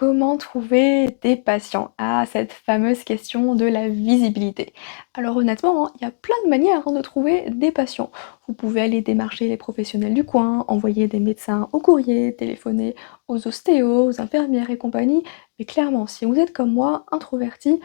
comment trouver des patients? Ah, cette fameuse question de la visibilité. Alors honnêtement, hein, il y a plein de manières hein, de trouver des patients. Vous pouvez aller démarcher les professionnels du coin, envoyer des médecins au courrier, téléphoner aux ostéos, aux infirmières et compagnie. Mais clairement, si vous êtes comme moi, introverti,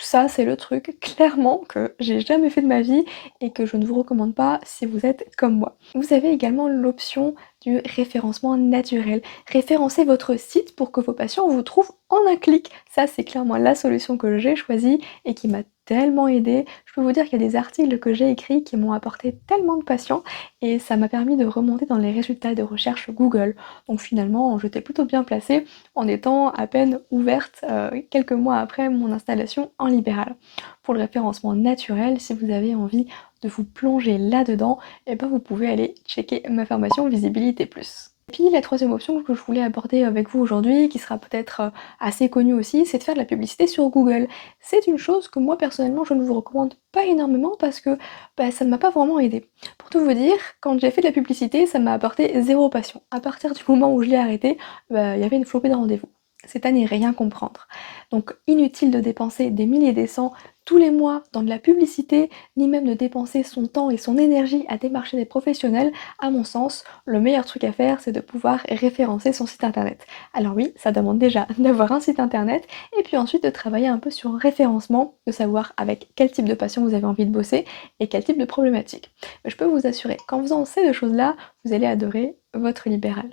ça c'est le truc clairement que j'ai jamais fait de ma vie et que je ne vous recommande pas si vous êtes comme moi. Vous avez également l'option du référencement naturel. Référencez votre site pour que vos patients vous trouvent en un clic. Ça, c'est clairement la solution que j'ai choisie et qui m'a tellement aidée. Je peux vous dire qu'il y a des articles que j'ai écrits qui m'ont apporté tellement de patients et ça m'a permis de remonter dans les résultats de recherche Google. Donc finalement, j'étais plutôt bien placée en étant à peine ouverte quelques mois après mon installation en libéral. Pour le référencement naturel, si vous avez envie de vous plonger là-dedans, et ben vous pouvez aller checker ma formation Visibilité Plus. Et puis la troisième option que je voulais aborder avec vous aujourd'hui, qui sera peut-être assez connue aussi, c'est de faire de la publicité sur Google. C'est une chose que moi personnellement je ne vous recommande pas énormément parce que bah, ça ne m'a pas vraiment aidé. Pour tout vous dire, quand j'ai fait de la publicité, ça m'a apporté zéro passion. À partir du moment où je l'ai arrêté, bah, il y avait une flopée de rendez-vous. C'est à n'y rien comprendre. Donc inutile de dépenser des milliers et des cents tous les mois dans de la publicité, ni même de dépenser son temps et son énergie à démarcher des professionnels. À mon sens, le meilleur truc à faire, c'est de pouvoir référencer son site internet. Alors oui, ça demande déjà d'avoir un site internet, et puis ensuite de travailler un peu sur un référencement, de savoir avec quel type de patient vous avez envie de bosser et quel type de problématique. Mais je peux vous assurer qu'en faisant ces deux choses-là, vous allez adorer votre libéral.